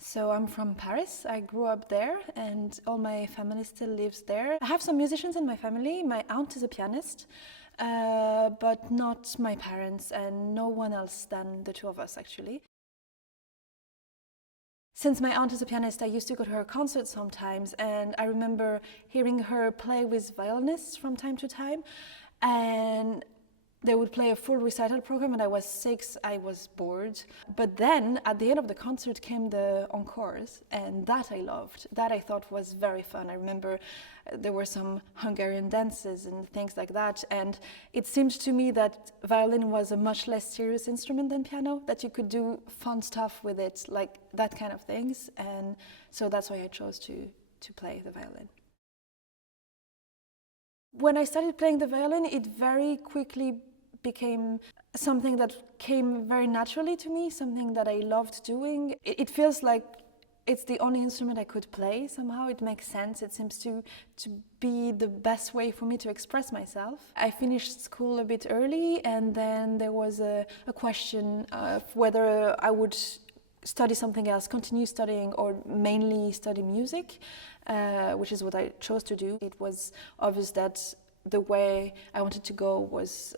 So I'm from Paris. I grew up there and all my family still lives there. I have some musicians in my family. My aunt is a pianist, but not my parents and no one else than the two of us actually. Since my aunt is a pianist, I used to go to her concerts sometimes, and I remember hearing her play with violinists from time to time, and they would play a full recital program, and I was 6, I was bored. But then, at the end of the concert came the encores, and that I loved. That I thought was very fun. I remember there were some Hungarian dances and things like that, and it seemed to me that violin was a much less serious instrument than piano, that you could do fun stuff with it, like that kind of things, and so that's why I chose to play the violin. When I started playing the violin, it very quickly became something that came very naturally to me, something that I loved doing. It feels like it's the only instrument I could play somehow. It makes sense. It seems to be the best way for me to express myself. I finished school a bit early, and then there was a question of whether I would study something else, continue studying, or mainly study music, which is what I chose to do. It was obvious that the way I wanted to go was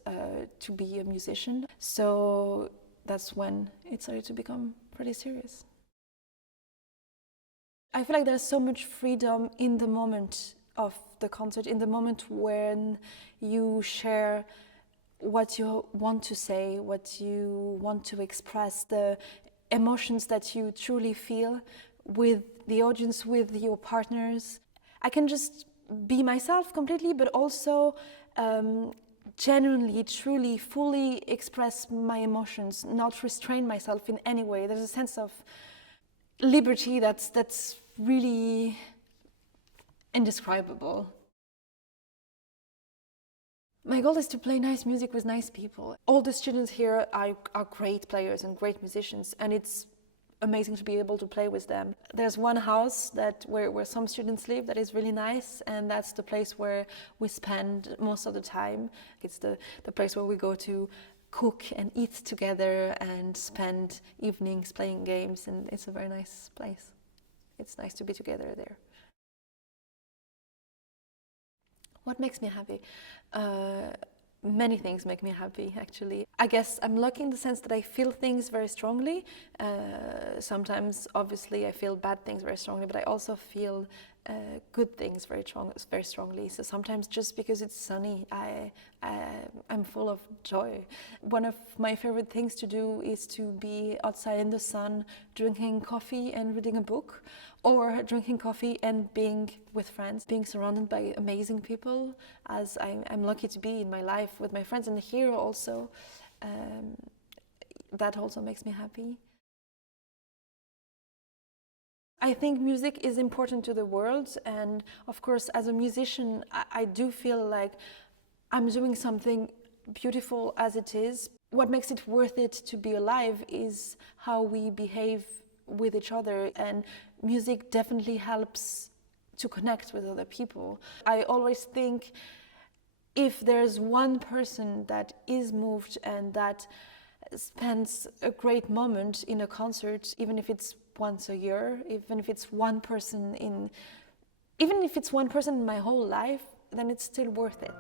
to be a musician. So that's when it started to become pretty serious. I feel like there's so much freedom in the moment of the concert, in the moment when you share what you want to say, what you want to express, the emotions that you truly feel with the audience, with your partners. I can just be myself completely, but also genuinely, truly, fully express my emotions, not restrain myself in any way. There's a sense of liberty that's really indescribable. My goal is to play nice music with nice people. All the students here are great players and great musicians, and it's amazing to be able to play with them. There's one house where some students live that is really nice, and that's the place where we spend most of the time. It's the place where we go to cook and eat together and spend evenings playing games, and it's a very nice place. It's nice to be together there. What makes me happy? Many things make me happy, actually. I guess I'm lucky in the sense that I feel things very strongly. Sometimes, obviously, I feel bad things very strongly, but I also feel good things very strongly. So sometimes just because it's sunny, I'm full of joy. One of my favorite things to do is to be outside in the sun, drinking coffee and reading a book, or drinking coffee and being with friends, being surrounded by amazing people, as I'm lucky to be in my life with my friends, and here also, that also makes me happy. I think music is important to the world, and of course, as a musician, I do feel like I'm doing something beautiful as it is. What makes it worth it to be alive is how we behave with each other, and music definitely helps to connect with other people. I always think if there's one person that is moved and that spends a great moment in a concert, even if it's once a year, even if it's one person in my whole life, then it's still worth it.